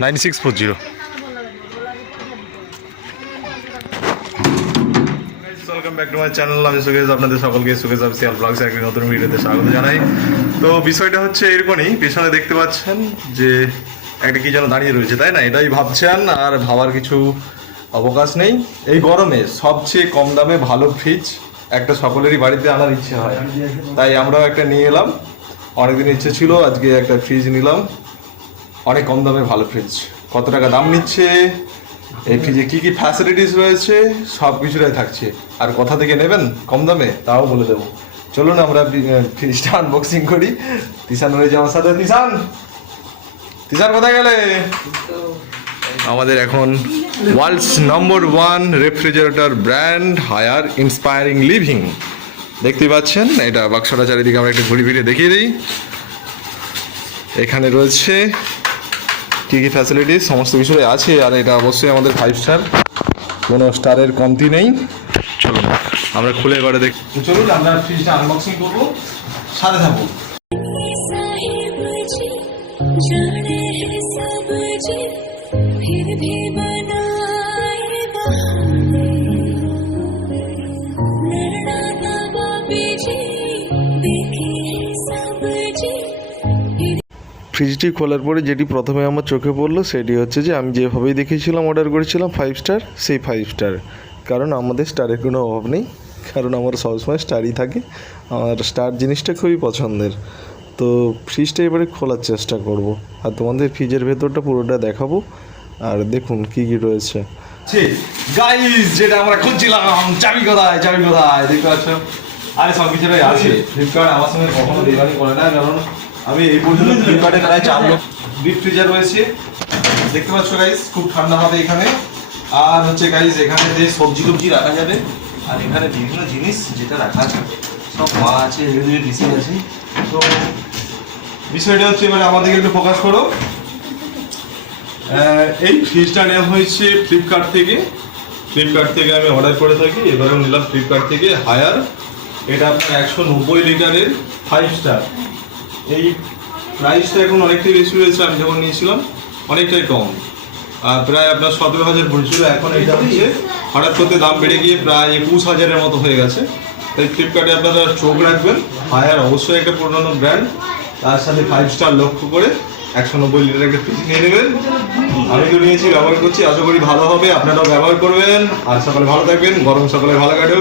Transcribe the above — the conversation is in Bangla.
নাইন সিক্স ফোর চ্যানেল আমি আপনাদের সকলকে নতুন স্বাগত জানাই। তো বিষয়টা হচ্ছে এরকমই, পেছনে দেখতে পাচ্ছেন যে একটা কি যেন দাঁড়িয়ে রয়েছে, তাই না? এটাই ভাবছেন, আর ভাবার কিছু অবকাশ নেই। এই গরমে সবচেয়ে কম দামে ভালো ফ্রিজ একটা সকলেরই বাড়িতে আনার ইচ্ছে হয়। তাই আমরাও একটা নিয়ে এলাম। অনেকদিন ইচ্ছে ছিল, আজকে একটা ফ্রিজ নিলাম। অনেক কম দামে ভালো ফ্রিজ কত টাকা দাম নিচ্ছে? এই ফ্রিজে কী কী ফ্যাসিলিটিস রয়েছে? সব কিছুটাই থাকছে। আর কোথা থেকে নেবেন? কম দামে? তাও বলে দেবো। চলুন আমরা ফ্রিজটা আনবক্সিং করি। তিসান রয়েছে আমার সাথে। তিসান তিসান কোথায় গেলে? আমাদের এখন worlds number one refrigerator brand Haier inspiring living দেখতেই পাচ্ছেন এটা বাক্সটা চারিদিকে আমরা একটু ঘুরি ফিরে দেখিয়ে দিই এখানে রয়েছে কী কী ফ্যাসিলিটিস সমস্ত কিছুই আছে আর এটা অবশ্যই আমাদের ফাইভ স্টার কোনো স্টারের কমতি নেই চলুন আমরা খুলে এবারে দেখ চলুন আমরা ফ্রিজটা আনবক্সিং করবো সাথে থাকবো साहिब जी जाने हैं सब जी फिर भी ফ্রিজটি খোলার পরে যেটি প্রথমে আমার চোখে পড়ল, সেটি হচ্ছে যে আমি যেভাবেই দেখেছিলাম অর্ডার করেছিলাম ফাইভ স্টার সেই ফাইভ স্টার কারণ আমাদের স্টারের কোনো অভাব নেই, কারণ আমার সবসময় স্টারই থাকে। আমার স্টার জিনিসটা খুবই পছন্দের। তো ফ্রিজটা এবারে খোলার চেষ্টা করব। আর তোমাদের ফ্রিজের ভেতরটা পুরোটা দেখাবো। আর দেখুন কী কী রয়েছে। গাইস যেটা আমরা খুঁজছিলাম, চাবি কোথায় চাবি কোথায়? দেখতে পাচ্ছ? আরে সব কিছুটাই আছে। ফ্লিপকার্ট আমার সঙ্গে কখনো ডেলিভারি করে না, কারণ আমি এই পর্যন্ত ফ্লিপকার্টে প্রায় চার লোক ডিপ ফ্রিজার রয়েছে। দেখতে পাচ্ছ গাইস খুব ঠান্ডা হবে এখানে। আর হচ্ছে গাইস এখানে যে সবজি টবজি রাখা যাবে, আর এখানে বিভিন্ন জিনিস যেটা রাখা আছে। সব মা আছে রেডিও ডিসি আছে। তো বিষয়টা হচ্ছে এবারে আমাদেরকে একটু ফোকাস করো। এই ফ্রিজটা নেওয়া হয়েছে ফ্লিপকার্ট থেকে। ফ্লিপকার্ট থেকে আমি অর্ডার করে থাকি। এবারেও নিলাম ফ্লিপকার্ট থেকে হায়ার এটা আপনার একশো নব্বই লিটারের ফাইভ স্টার এই প্রাইসটা এখন অনেকটাই বেশি হয়েছে, আমি যখন নিয়েছিলাম, অনেকটাই কম। আর প্রায় আপনার সতেরো হাজার পড়েছিল, এখন এটা হচ্ছে হঠাৎ করতে দাম বেড়ে গিয়ে প্রায় একুশ হাজারের মতো হয়ে গেছে। তাই ফ্লিপকার্টে আপনারা চোখ রাখবেন হায়ার অবশ্যই একটা পুরনো ব্র্যান্ড তার সাথে ফাইভ স্টার লক্ষ্য করে একশো নব্বই লিটার একটা ফ্রিজ নিয়ে নেবেন। আমি তো নিয়েছি, ব্যবহার করছি, আশা করি ভালো হবে, আপনারাও ব্যবহার করবেন। আর সকালে ভালো থাকবেন, গরম সকালে ভালো কাটুক।